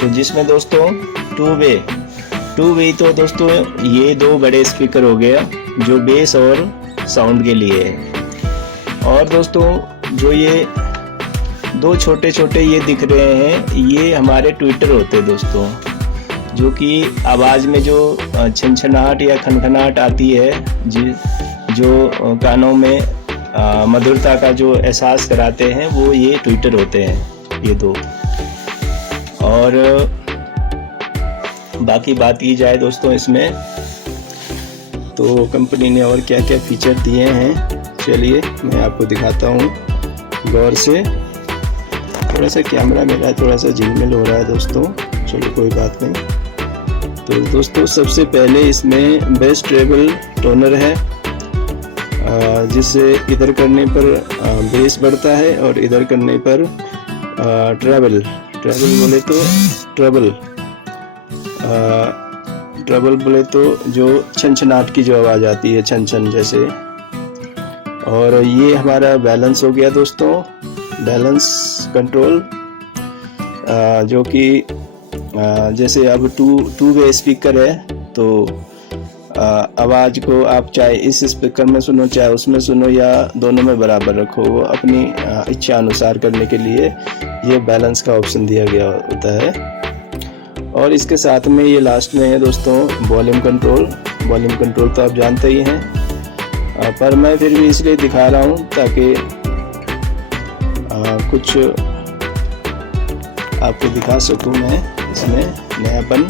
तो जिसमें दोस्तों टू वे तो दोस्तों ये दो बड़े स्पीकर हो गया जो बेस और साउंड के लिए है। और दोस्तों जो ये दो छोटे छोटे ये दिख रहे हैं ये हमारे ट्विटर होते हैं दोस्तों, जो कि आवाज़ में जो छनछनाहट या खनखनाहट आती है जो कानों में मधुरता का जो एहसास कराते हैं वो ये ट्विटर होते हैं ये दो। और बाकी बात की जाए दोस्तों इसमें तो कंपनी ने और क्या क्या फीचर दिए हैं, चलिए मैं आपको दिखाता हूँ गौर से। थोड़ा सा कैमरा मेरा थोड़ा सा झिलमिल हो रहा है दोस्तों, चलो कोई बात नहीं। तो दोस्तों सबसे पहले इसमें बेस ट्रेबल टोनर है, जिससे इधर करने पर बेस बढ़ता है और इधर करने पर ट्रेबल बोले तो ट्रबल बोले तो जो छनछनाहट की जो आवाज़ आती है छन जैसे। और ये हमारा बैलेंस हो गया दोस्तों, बैलेंस कंट्रोल, जो कि जैसे अब टू वे स्पीकर है तो आवाज़ को आप चाहे इस स्पीकर में सुनो चाहे उसमें सुनो या दोनों में बराबर रखो, वो अपनी इच्छा अनुसार करने के लिए ये बैलेंस का ऑप्शन दिया गया होता है। और इसके साथ में ये लास्ट में है दोस्तों वॉल्यूम कंट्रोल तो आप जानते ही हैं, पर मैं फिर भी इसलिए दिखा रहा हूँ ताकि कुछ आपको दिखा सकूँ मैं इसमें नयापन।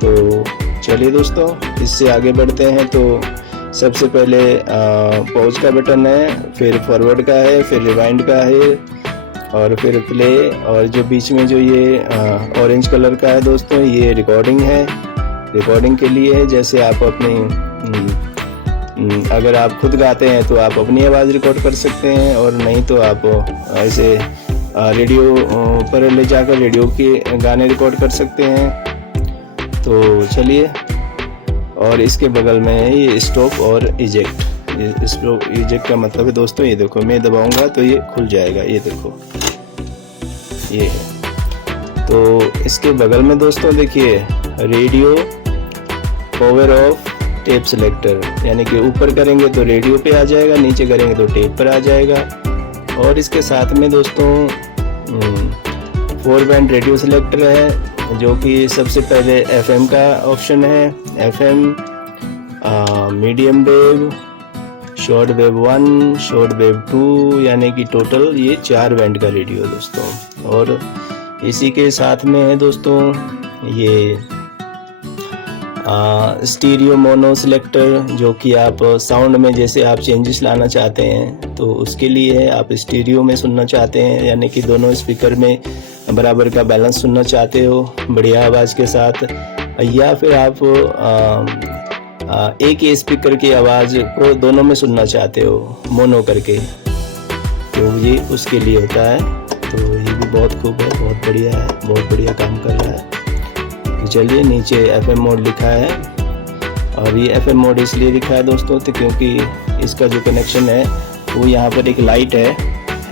तो चलिए दोस्तों इससे आगे बढ़ते हैं। तो सबसे पहले पॉज का बटन है, फिर फॉरवर्ड का है, फिर रिवाइंड का है और फिर प्ले, और जो बीच में जो ये ऑरेंज कलर का है दोस्तों ये रिकॉर्डिंग है, रिकॉर्डिंग के लिए है। जैसे आप अपनी अगर आप खुद गाते हैं तो आप अपनी आवाज़ रिकॉर्ड कर सकते हैं, और नहीं तो आप ऐसे रेडियो पर ले जाकर रेडियो के गाने रिकॉर्ड कर सकते हैं। तो चलिए, और इसके बगल में है ये स्टॉप और इजेक्ट। स्टॉप इजेक्ट का मतलब है दोस्तों ये देखो, मैं दबाऊंगा तो ये खुल जाएगा, ये देखो ये है। तो इसके बगल में दोस्तों देखिए radio power of tape selector, यानी कि ऊपर करेंगे तो रेडियो पे आ जाएगा, नीचे करेंगे तो टेप पर आ जाएगा। और इसके साथ में दोस्तों 4 बैंड रेडियो सिलेक्टर है, जो कि सबसे पहले FM का ऑप्शन है, FM, medium wave, short wave 1, short wave 2, यानी कि टोटल ये 4 बैंड का रेडियो दोस्तों। और इसी के साथ में है दोस्तों ये स्टीरियो मोनो सिलेक्टर, जो कि आप साउंड में जैसे आप चेंजेस लाना चाहते हैं तो उसके लिए है। आप स्टीरियो में सुनना चाहते हैं, यानी कि दोनों स्पीकर में बराबर का बैलेंस सुनना चाहते हो बढ़िया आवाज़ के साथ, या फिर आप एक ही स्पीकर की आवाज़ को दोनों में सुनना चाहते हो मोनो करके, तो ये उसके लिए होता है। तो ये भी बहुत खूब है, बहुत बढ़िया है, बहुत बढ़िया काम कर रहा है। तो चलिए, नीचे FM मोड लिखा है, और ये FM मोड इसलिए लिखा है दोस्तों तो क्योंकि इसका जो कनेक्शन है वो यहाँ पर एक लाइट है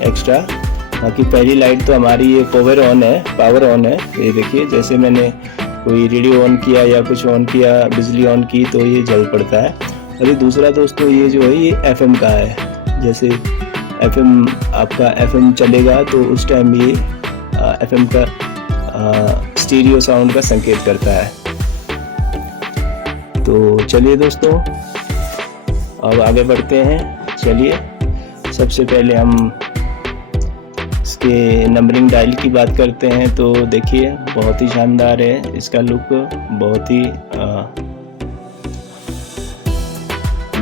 एक्स्ट्रा, बाकी पहली लाइट तो हमारी ये पावर ऑन है। ये देखिए जैसे मैंने कोई रेडियो ऑन किया या कुछ ऑन किया, बिजली ऑन की तो ये जल पड़ता है। और ये दूसरा दोस्तों ये जो है ये FM का है, जैसे FM आपका FM चलेगा तो उस टाइम ये FM का स्टीरियो साउंड का संकेत करता है। तो चलिए दोस्तों अब आगे बढ़ते हैं। चलिए सबसे पहले हम इसके नंबरिंग डायल की बात करते हैं। तो देखिए बहुत ही शानदार है इसका लुक, बहुत ही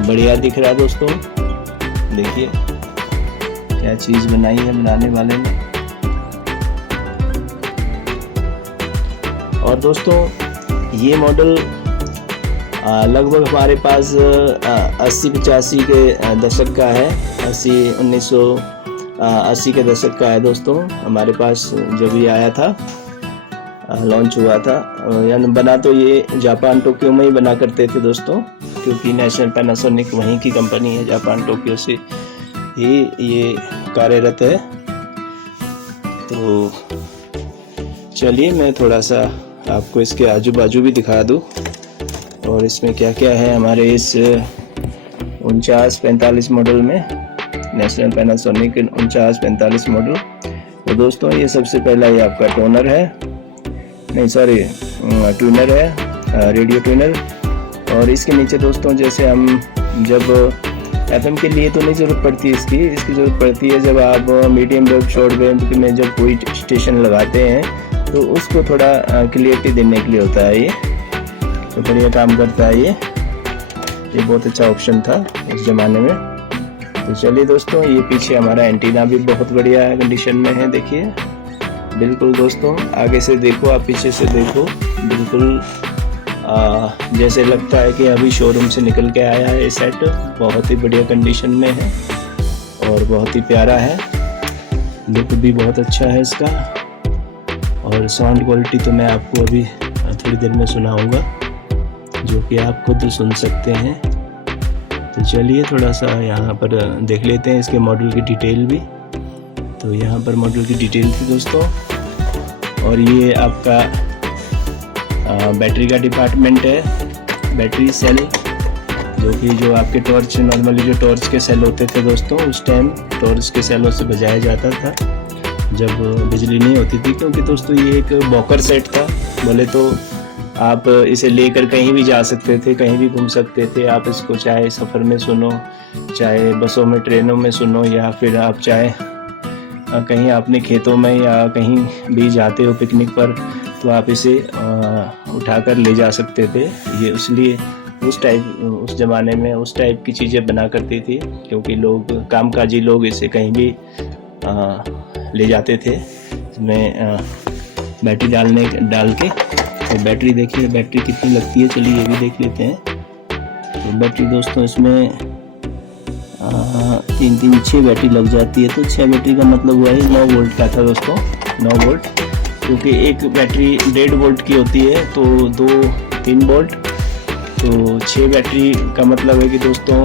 बढ़िया दिख रहा है दोस्तों। देखिए क्या चीज़ बनाई है बनाने वाले ने। और दोस्तों ये मॉडल लगभग हमारे पास 80-85 के दशक का है, 1980 के दशक का है दोस्तों। हमारे पास जब ये आया था, लॉन्च हुआ था, यानी बना तो ये जापान टोक्यो में ही बना करते थे दोस्तों, क्योंकि नेशनल पैनासोनिक वहीं की कंपनी है, जापान टोक्यो से ही ये कार्यरत है। तो चलिए मैं थोड़ा सा आपको इसके आजू बाजू भी दिखा दूँ और इसमें क्या क्या है हमारे इस 4945 मॉडल में, नेशनल पैनासोनिक 4945 मॉडल। तो दोस्तों ये सबसे पहला ये आपका टोनर है, नहीं सॉरी ट्यूनर है, रेडियो ट्यूनर। और इसके नीचे दोस्तों जैसे हम जब FM के लिए तो नहीं ज़रूरत पड़ती इसकी ज़रूरत पड़ती है जब आप मीडियम वेव शॉर्ट वेव में जब कोई स्टेशन लगाते हैं तो उसको थोड़ा क्लियरिटी देने के लिए होता है ये, तो बढ़िया काम करता है ये बहुत अच्छा ऑप्शन था उस ज़माने में। तो चलिए दोस्तों ये पीछे हमारा एंटीना भी बहुत बढ़िया कंडीशन में है, देखिए बिल्कुल दोस्तों, आगे से देखो आप पीछे से देखो, बिल्कुल जैसे लगता है कि अभी शोरूम से निकल के आया है। ये सेट बहुत ही बढ़िया कंडीशन में है और बहुत ही प्यारा है, लुक भी बहुत अच्छा है इसका। और साउंड क्वालिटी तो मैं आपको अभी थोड़ी देर में सुनाऊंगा, जो कि आप खुद सुन सकते हैं। तो चलिए थोड़ा सा यहाँ पर देख लेते हैं इसके मॉडल की डिटेल भी। तो यहाँ पर मॉडल की डिटेल थी दोस्तों, और ये आपका बैटरी का डिपार्टमेंट है, बैटरी सेल, जो आपके टॉर्च, नॉर्मली जो टॉर्च के सेल होते थे दोस्तों, उस टाइम टॉर्च के सेलों से बजाया जाता था जब बिजली नहीं होती थी, क्योंकि दोस्तों ये एक वॉकर सेट था। बोले तो आप इसे लेकर कहीं भी जा सकते थे, कहीं भी घूम सकते थे आप इसको, चाहे सफ़र में सुनो, चाहे बसों में ट्रेनों में सुनो, या फिर आप चाहे कहीं अपने खेतों में या कहीं भी जाते हो पिकनिक पर तो आप इसे उठाकर ले जा सकते थे। ये इसलिए उस ज़माने में उस टाइप की चीज़ें बना करती थी, क्योंकि लोग कामकाजी लोग इसे कहीं भी ले जाते थे इसमें बैटरी डाल के। तो बैटरी देखिए, बैटरी कितनी लगती है, चलिए ये भी देख लेते हैं। तो बैटरी दोस्तों इसमें 6 बैटरी लग जाती है। तो 6 बैटरी का मतलब हुआ है 9 वोल्ट का था दोस्तों, 9 वोल्ट, क्योंकि एक बैटरी 1.5 वोल्ट की होती है, तो 2-3 वोल्ट, तो 6 बैटरी का मतलब है कि दोस्तों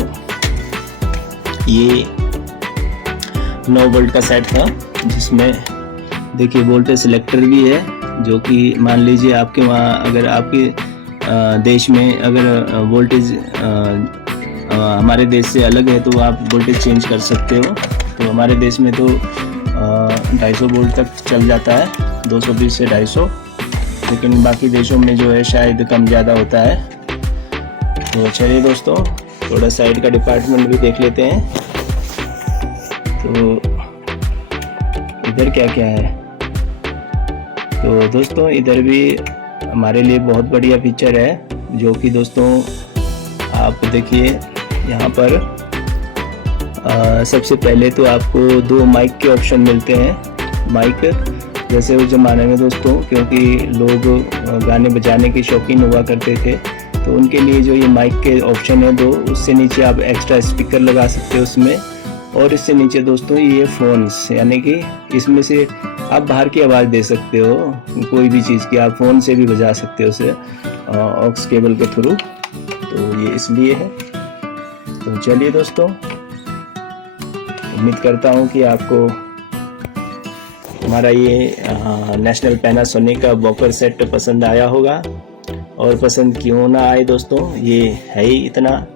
ये 9 वोल्ट का सेट था, जिसमें देखिए वोल्टेज सिलेक्टर भी है, जो कि मान लीजिए आपके वहाँ अगर आपके देश में अगर वोल्टेज हमारे देश से अलग है तो आप वोल्टेज चेंज कर सकते हो। तो हमारे देश में तो 250 वोल्ट तक चल जाता है, 220 से 250, लेकिन बाकी देशों में जो है शायद कम ज़्यादा होता है। तो चलिए दोस्तों थोड़ा साइड का डिपार्टमेंट भी देख लेते हैं। तो इधर क्या क्या है, तो दोस्तों इधर भी हमारे लिए बहुत बढ़िया फीचर है, जो कि दोस्तों आप देखिए यहाँ पर सबसे पहले तो आपको 2 माइक के ऑप्शन मिलते हैं। माइक जैसे उस ज़माने में दोस्तों, क्योंकि लोग गाने बजाने के शौकीन हुआ करते थे, तो उनके लिए जो ये माइक के ऑप्शन है 2, उससे नीचे आप एक्स्ट्रा स्पीकर लगा सकते हो उसमें, और इससे नीचे दोस्तों ये फ़ोन्स, यानी कि इसमें से आप बाहर की आवाज़ दे सकते हो, कोई भी चीज़ की आप फ़ोन से भी बजा सकते हो उसे ऑक्स केबल के थ्रू। तो ये इसलिए है। तो चलिए दोस्तों उम्मीद करता हूँ कि आपको हमारा ये नेशनल पैनासोनिक का वॉकर सेट पसंद आया होगा, और पसंद क्यों ना आए दोस्तों, ये है ही इतना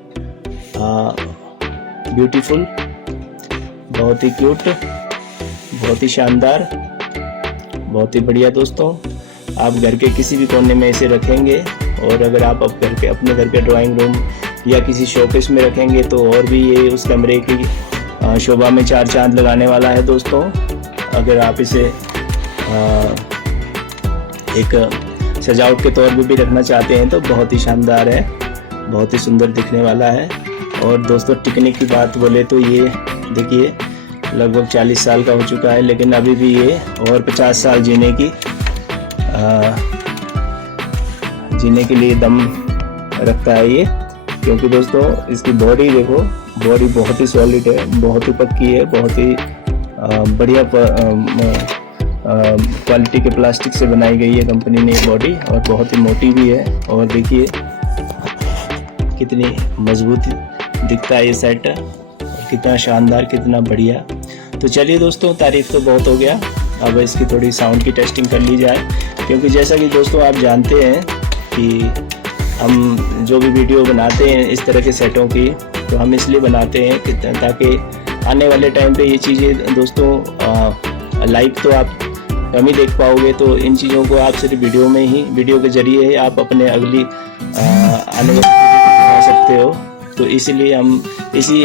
ब्यूटीफुल, बहुत ही क्यूट, बहुत ही शानदार, बहुत ही बढ़िया दोस्तों। आप घर के किसी भी कोने में इसे रखेंगे, और अगर आप अपने घर के ड्राइंग रूम या किसी शोकेस में रखेंगे तो और भी ये उस कमरे की शोभा में 4 चांद लगाने वाला है दोस्तों। अगर आप इसे एक सजावट के तौर पे भी रखना चाहते हैं तो बहुत ही शानदार है, बहुत ही सुंदर दिखने वाला है। और दोस्तों टिकने की बात बोले तो ये देखिए लगभग 40 साल का हो चुका है, लेकिन अभी भी ये और 50 साल जीने के लिए दम रखता है ये, क्योंकि दोस्तों इसकी बॉडी देखो, बॉडी बहुत ही सॉलिड है, बहुत ही पक्की है, बहुत ही बढ़िया क्वालिटी के प्लास्टिक से बनाई गई है कंपनी ने बॉडी, और बहुत ही मोटी भी है। और देखिए कितनी मजबूत दिखता है ये सेट, कितना शानदार, कितना बढ़िया। तो चलिए दोस्तों तारीफ तो बहुत हो गया, अब इसकी थोड़ी साउंड की टेस्टिंग कर ली जाए। क्योंकि जैसा कि दोस्तों आप जानते हैं कि हम जो भी वीडियो बनाते हैं इस तरह के सेटों की, तो हम इसलिए बनाते हैं कि ताकि आने वाले टाइम पे ये चीज़ें दोस्तों लाइव तो आप कम ही देख पाओगे, तो इन चीज़ों को आप सिर्फ वीडियो के जरिए ही आप अपने अगली आने वाली बना सकते हो। तो इसीलिए हम इसी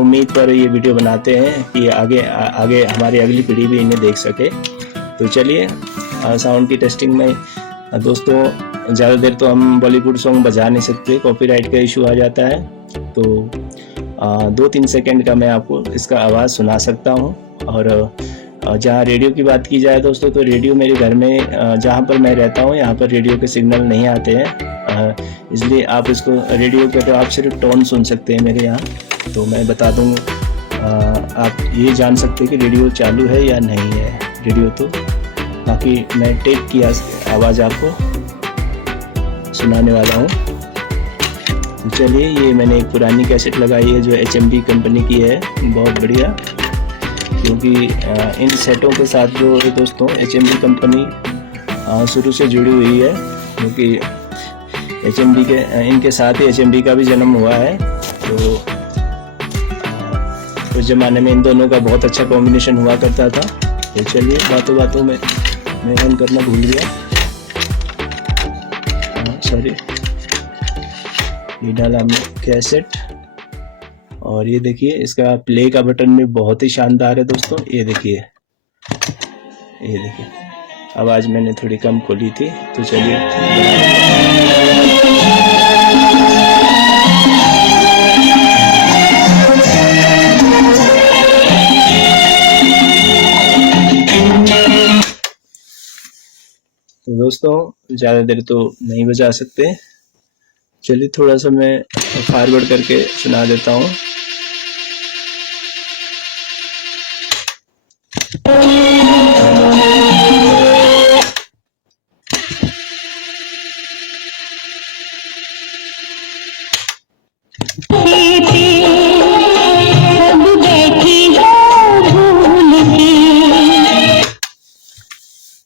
उम्मीद पर ये वीडियो बनाते हैं कि आगे हमारी अगली पीढ़ी भी इन्हें देख सके। तो चलिए साउंड की टेस्टिंग में दोस्तों ज़्यादा देर तो हम बॉलीवुड सॉन्ग बजा नहीं सकते, कॉपीराइट का इशू आ जाता है। तो 2-3 सेकंड का मैं आपको इसका आवाज़ सुना सकता हूँ। और जहाँ रेडियो की बात की जाए दोस्तों, तो रेडियो मेरे घर में जहाँ पर मैं रहता हूँ यहाँ पर रेडियो के सिग्नल नहीं आते हैं, इसलिए आप इसको रेडियो के तो आप सिर्फ टोन सुन सकते हैं मेरे यहाँ। तो मैं बता दूँ आप ये जान सकते हैं कि रेडियो चालू है या नहीं है रेडियो। तो बाकी मैं टेप की आवाज़ आपको सुनाने वाला हूँ। चलिए, ये मैंने एक पुरानी कैसेट लगाई है जो HMD कंपनी की है, बहुत बढ़िया। क्योंकि इन सेटों के साथ जो है दोस्तों HMD कंपनी शुरू से जुड़ी हुई है, क्योंकि HMD के इनके साथ ही HMD का भी जन्म हुआ है। तो उस ज़माने में इन दोनों का बहुत अच्छा कॉम्बिनेशन हुआ करता था। तो चलिए, बातों बातों में मैं ऑन करना भूल गया, सॉरी। ये डाला हमने कैसेट, और ये देखिए इसका प्ले का बटन भी बहुत ही शानदार है दोस्तों। ये देखिए आवाज़ मैंने थोड़ी कम खोली थी। तो चलिए, तो दोस्तों ज़्यादा देर तो नहीं बजा सकते। चलिए, थोड़ा सा मैं फॉरवर्ड करके सुना देता हूँ।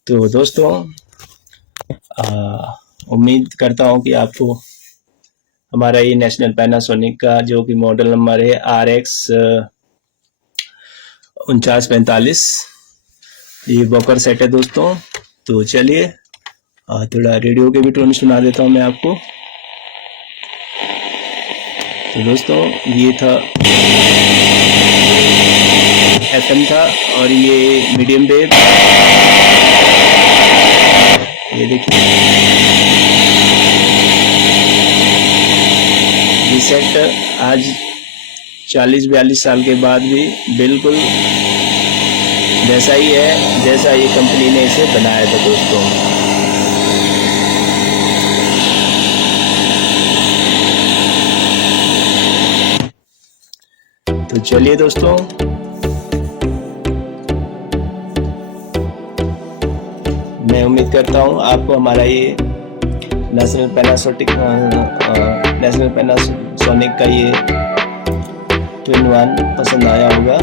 तो दोस्तों उम्मीद करता हूँ कि आपको हमारा ये नेशनल पैनासोनिक का जो कि मॉडल नंबर है RX 4945 ये वॉकर सेट है दोस्तों। तो चलिए, थोड़ा रेडियो के भी टोन सुना देता हूँ मैं आपको। तो दोस्तों ये था FM था, और ये मीडियम वेव। ये देखिए, ये सेट आज 40-42 साल के बाद भी बिल्कुल वैसा ही है जैसा ये कंपनी ने इसे बनाया था दोस्तों। तो चलिए दोस्तों, मैं उम्मीद करता हूँ आपको हमारा ये नेशनल पैनासोनिक का ये 2-in-1 पसंद आया होगा।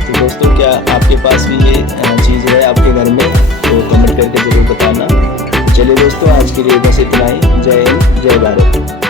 तो दोस्तों, क्या आपके पास भी ये चीज़ है आपके घर में? तो कमेंट करके ज़रूर बताना। चलिए दोस्तों, आज के लिए बस इतना ही। जय हिंद, जय भारत।